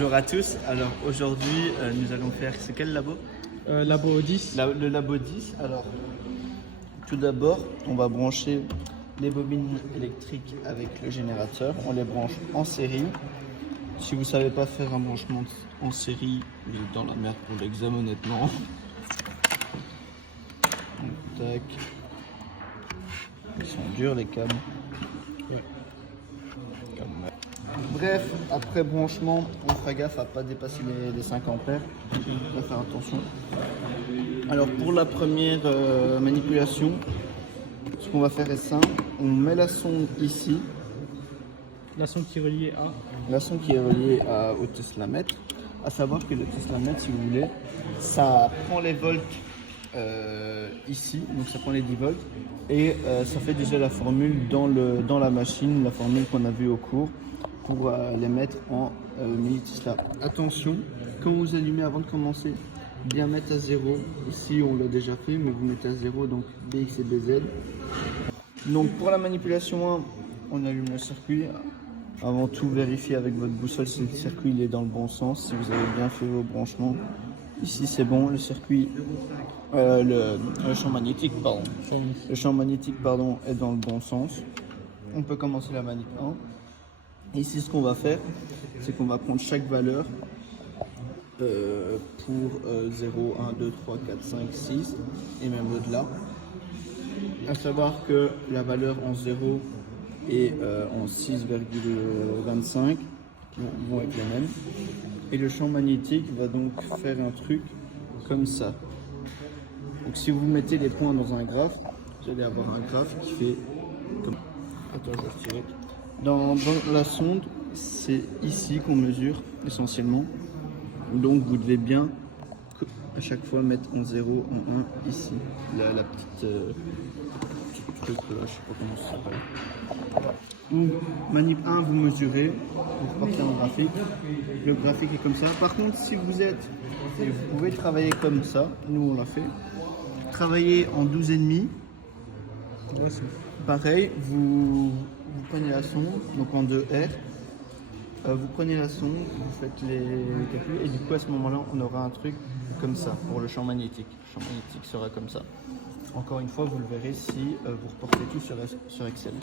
Bonjour à tous. Alors aujourd'hui, nous allons faire, c'est quel labo? Labo 10. Le labo 10. Alors, tout d'abord, on va brancher les bobines électriques avec le générateur. On les branche en série. Si vous ne savez pas faire un branchement en série, vous êtes dans la merde pour l'examen, honnêtement. Tac. Ils sont durs les câbles. Ouais. Bref, après branchement, on fera gaffe à ne pas dépasser les 5 ampères. On va faire attention. Alors pour la première manipulation, ce qu'on va faire est simple. On met la sonde ici. La sonde qui est reliée à. La sonde qui est reliée au teslamètre. À savoir que le teslamètre, si vous voulez, ça prend les volts ici, donc ça prend les 10 volts. Et ça fait déjà la formule dans la machine, la formule qu'on a vue au cours, pour les mettre en milli-tesla. Attention, quand vous allumez avant de commencer, bien mettre à 0. Ici on l'a déjà fait, mais vous mettez à 0, donc BX et BZ. Donc pour la manipulation 1, on allume le circuit. Avant tout, vérifiez avec votre boussole si le circuit il est dans le bon sens, si vous avez bien fait vos branchements. Ici c'est bon, le circuit, le champ magnétique, pardon. Le champ magnétique, pardon, est dans le bon sens. On peut commencer la manip 1. Ici, ce qu'on va faire, c'est qu'on va prendre chaque valeur pour 0, 1, 2, 3, 4, 5, 6 et même au-delà. À savoir que la valeur en 0 et en 6,25 vont être les mêmes. Et le champ magnétique va donc faire un truc comme ça. Donc si vous mettez les points dans un graphe, vous allez avoir un graphe qui fait comme... Attends, je vais retirer. Dans la sonde, c'est ici qu'on mesure essentiellement. Donc vous devez bien à chaque fois mettre en 0, en 1 ici. La petite truc là, je sais pas comment ça s'appelle. Donc manip 1, vous mesurez, vous repartez en graphique. Le graphique est comme ça. Par contre, si vous pouvez travailler comme ça, nous on l'a fait. Travailler en 12,5. Pareil, vous prenez la sonde, donc en 2R, vous prenez la sonde, vous faites les calculs, et du coup à ce moment-là, on aura un truc comme ça pour le champ magnétique. Le champ magnétique sera comme ça. Encore une fois, vous le verrez si vous reportez tout sur Excel.